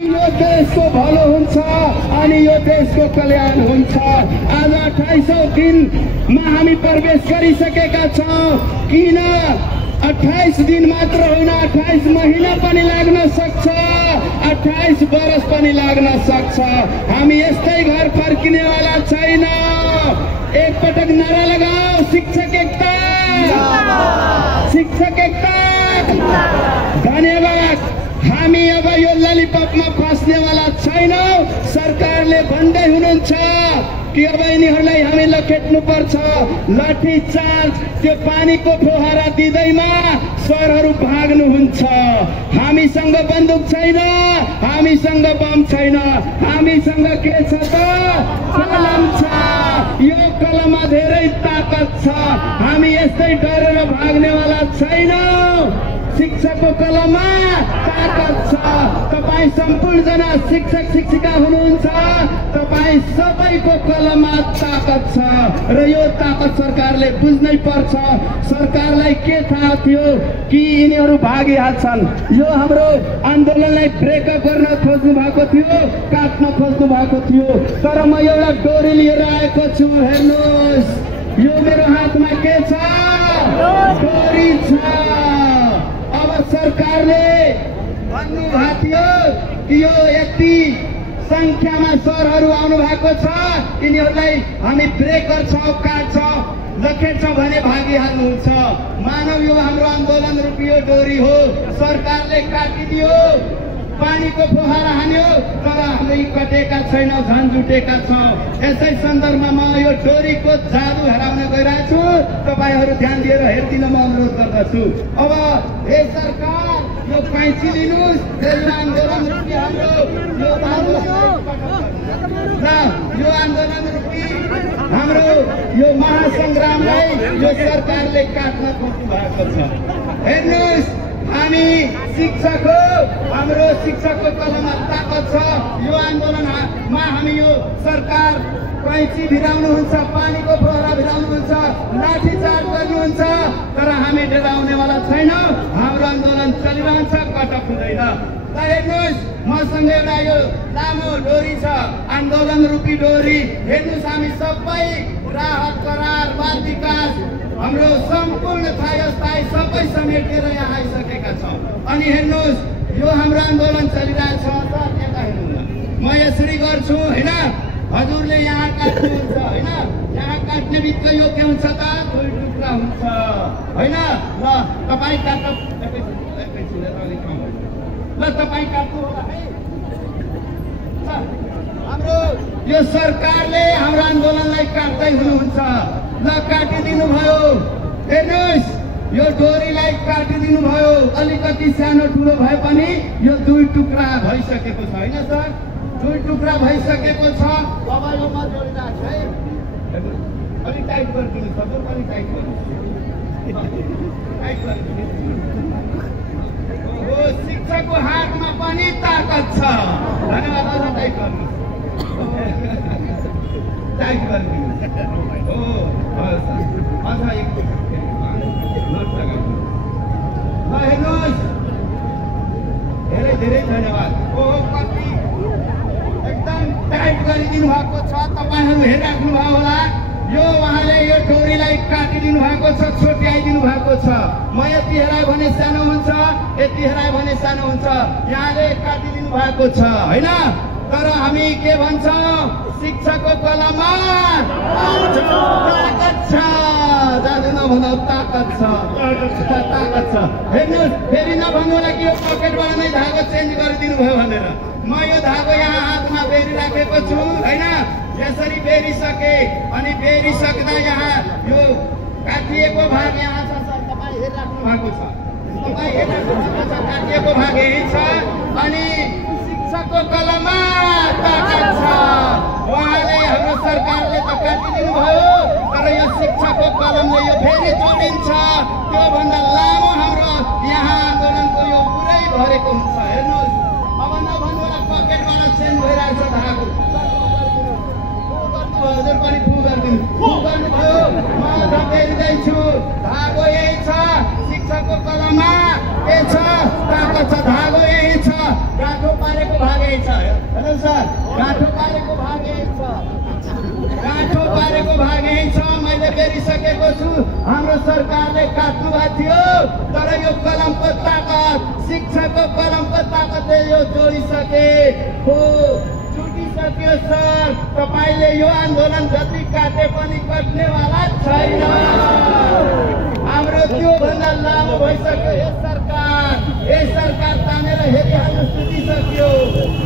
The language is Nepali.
यो देशको भलो हुन्छ अनि यो देशको कल्याण हुन्छ। आज 28औं दिनमा हामी प्रवेश गरिसकेका छौं। किन 28 दिन मात्र होइन, 28 महिना पनि लाग्न सक्छ, 28 वर्ष पनि लाग्न सक्छ। हामी यस्तै घर फर्किनेवाला छैन। एक पटक नारा लगाओ, शिक्षक एकता, शिक्षक एकता। धन्यवाद। हामी अब यो ललिपपमा फस्नेवाला छैनौं। सरकारले भन्दै हुनुहुन्छ कि अब यिनीहरूलाई हामी लखेट्नु पर्छ। लाठी चार्ज, त्यो पानीको फोहरा दिँदैमा सरहरू भाग्नुहुन्छ। हामीसँग बन्दुक छैन, हामीसँग बम छैन, हामीसँग के छ त? कलम छ। यो कलममा धेरै ताकत छ। हामी यस्तै डरेर भाग्नेवाला छैनौं। शिक्षकको कलममा ताकत छ। तपाईँ सम्पूर्णजना शिक्षक शिक्षिका हुनुहुन्छ, तपाईँ सबैको कलममा ताकत छ र यो ताकत सरकारले बुझ्नै पर्छ। सरकारलाई के थाहा थियो कि यिनीहरू भागिहाल्छन्? यो हाम्रो आन्दोलनलाई ब्रेकअप गर्न खोज्नु भएको थियो, काट्न खोज्नु भएको थियो। तर म एउटा डोरी लिएर आएको छु। हेर्नुहोस्, यो मेरो हातमा के छ? डोरी छ। सरकारले भन्नुभएको थियो कि यो यति संख्यामा सरहरू आउनु भएको छ, यिनीहरूलाई हामी ब्रेक गर्छौं, काट्छौं, लखेट्छौं भने भागिहाल्नुहुन्छ। मानव यो हाम्रो आन्दोलन रूपी यो डोरी हो। सरकारले काटिदियो, पानीको फोहरा हान्यो, तर हामी कटेका छैनौं, झन् जुटेका छौं। यसै सन्दर्भमा म यो डोरीको जादु हराउन गइरहेको छु। तपाईहरू ध्यान दिएर हेरिदिन म अनुरोध गर्दछु। अब हे सरकार, यो कैँची लिनुहोस्, यो आन्दोलन रूपी हाम्रो यो आन्दोलन रूपी हाम्रो यो महासंग्रामलाई यो सरकारले काट्न खोज्नु भएको छ। हेर्नुहोस्, हामी शिक्षक हो, हाम्रो शिक्षकको कलममा ताकत छ। यो आन्दोलनमा हामी यो सरकार कैँची भिराउनुहुन्छ, पानीको फोहरा भिराउनुहुन्छ, लाठी चार्ज गर्नुहुन्छ, तर हामी डराउनेवाला छैनौं। हाम्रो आन्दोलन चलिरहन्छ, कटक हुँदैन। ल हेर्नुहोस्, मसँग एउटा यो लामो डोरी छ, आन्दोलन रूपी डोरी। हेर्नुहोस्, हामी सबै राहत, करार, बाल विकास, हाम्रो सम्पूर्ण स्थायी सबै समेटेर यहाँ आइसकेका छौं। अनि हेर्नुहोस्, यो हाम्रो आन्दोलन चलिरहेको छ। यता हेर्नु, म यसरी गर्छु होइन, हजुरले यहाँ काट्नुहुन्छ होइन, यहाँ काट्ने बित्तिकै यो के हुन्छ त? दुई टुक्रा हुन्छ होइन। ल तपाईँ काट्नु, ल तपाईँ काट्नु होला है। हाम्रो यो सरकारले हाम्रो आन्दोलनलाई काट्दै हुनुहुन्छ। ल काटिदिनु भयो। हेर्नुहोस्, यो डोरीलाई काटिदिनु भयो। अलिकति सानो ठुलो भए पनि यो दुई टुक्रा भइसकेको छ होइन सर? दुई टुक्रा भइसकेको छ। अब यो म जोडिरहेको छु है। अलिक टाइट गरिदिनु सक्छु, अलिक टाइट गरिदिनु, टाइट गरिदिनु। ओ शिक्षकको हातमा पनि ताकत छ। धन्यवाद। अझ टाइट गर्नु, टाइट गरिदिनु। अझ एक हेर्नुहोस्, धेरै धेरै धन्यवाद। कति एकदम टाइट गरिदिनु भएको छ। तपाईँहरू हेरिराख्नु भयो होला। यो उहाँले यो डोरीलाई काटिदिनु भएको छ, छोट्याइदिनु भएको छ। म यति हेरायो भने सानो हुन्छ, यति हेरायो भने सानो हुन्छ। यहाँले काटिदिनु भएको छ होइन। तर हामी के भन्छौं? शिक्षकको कलममा ताकत छ। जादु नभन्दा ताकत छ, ताकत छ। हेर्नुहोस्, फेरि नभन्नु होला कि यो पकेटबाट नै धागो चेन्ज गरिदिनु भयो भनेर। म यो धागो यहाँ हातमा बेरिराखेको छु होइन। यसरी बेरिसके अनि बेरिसक्दा यहाँ यो काटिएको भाग यहाँ छ। सर तपाईँ हेरिराख्नु भएको छ, तपाईँ हेरिराख्नु भएको छ। काटिएको भाग यही छ अनि शिक्षकको कलममा ताकत छ। उहाँले, हाम्रो सरकारले त काटिदिनु भयो, तर यो शिक्षकको कलमले यो फेरि जोडिन्छ। त्योभन्दा लामो हाम्रो यहाँ आन्दोलनको यो पुरै भरेको हुन्छ। हेर्नुहोस्, अब नभन्नु होला पकेटबाट चेन्ज भइरहेको छ धागो। हजुर पनि फु गरिदिनु, फु गर्नुभयो। म अझ बेरिँदैछु। धागो यही छ, शिक्षकको कलममा के छ? ताकत छ। धागो यही छ, गाँठो पारेको भाग भागै छ हेर्नु सर गाँठो पारेको भागै छ गाँठो पारेको भागै छ मैले बेरिसकेको छु हाम्रो सरकारले काट्नु भएको थियो तर यो कलमको ताकत शिक्षाको कलमको ताकतले यो जोडिसके हो छुटिसक्यो सर तपाईले यो आन्दोलन जति काटे पनि कट्नेवाला छैन हाम्रो त्यो भन्दा लामो भइसक्यो यो सरकार तानेर हेरिहाल्नु छुटिसक्यो